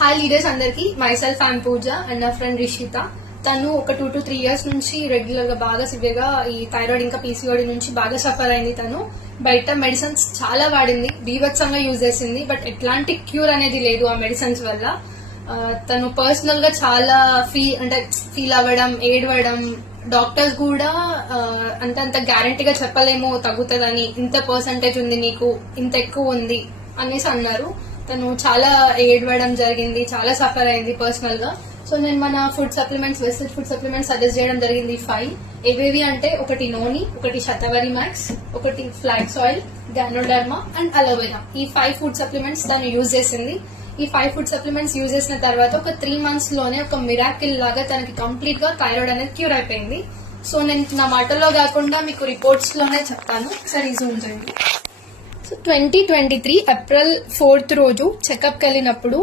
Hi leaders అందరికి, myself I'm puja and నా friend Rishitha. తను ఒక 2 to 3 years నుంచి రెగ్యులర్ గా బాగా సివియర్ గా ఈ థైరాయిడ్ ఇంకా పీసీఓడి నుంచి బాగా సఫర్ అయింది. తను బయట మెడిసిన్స్ చాలా వాడింది, బీభత్సంగా యూజ్ చేసింది. బట్ ఎట్లాంటి క్యూర్ అనేది లేదు ఆ మెడిసిన్స్ వల్ల. తను పర్సనల్ గా చాలా ఫీల్ అవ్వడం, ఏడవడం, డాక్టర్స్ కూడా అంత గ్యారంటీగా చెప్పలేము తగ్గుతుందని, ఇంత పర్సంటేజ్ ఉంది నీకు, ఇంత ఎక్కువ ఉంది అనేసి అన్నారు. తను చాలా ఏడవడం జరిగింది, చాలా సఫర్ అయింది పర్సనల్ గా. సో నేను మన food supplements, wastage food supplements suggest చేయడం జరిగింది. 5 ఏవేవి అంటే, ఒకటి నోని, ఒకటి శతవరి మ్యాక్స్, ఒకటి flax oil, ganoderma and aloe. Vera 5 food supplements తను యూజ్ చేసింది. ఈ 5 ఫుడ్ సప్లిమెంట్స్ యూజ్ చేసిన తర్వాత ఒక 3 months లోనే ఒక మిరాకిల్ లాగా తనకి కంప్లీట్ గా థైరాయిడ్ అనేది క్యూర్ అయిపోయింది. సో నేను నా మాటల్లో కాకుండా మీకు రిపోర్ట్స్ లోనే చెప్తాను, ఒకసారి జూమ్ చేయండి. సో 2023 April 4th రోజు చెకప్కి వెళ్ళినప్పుడు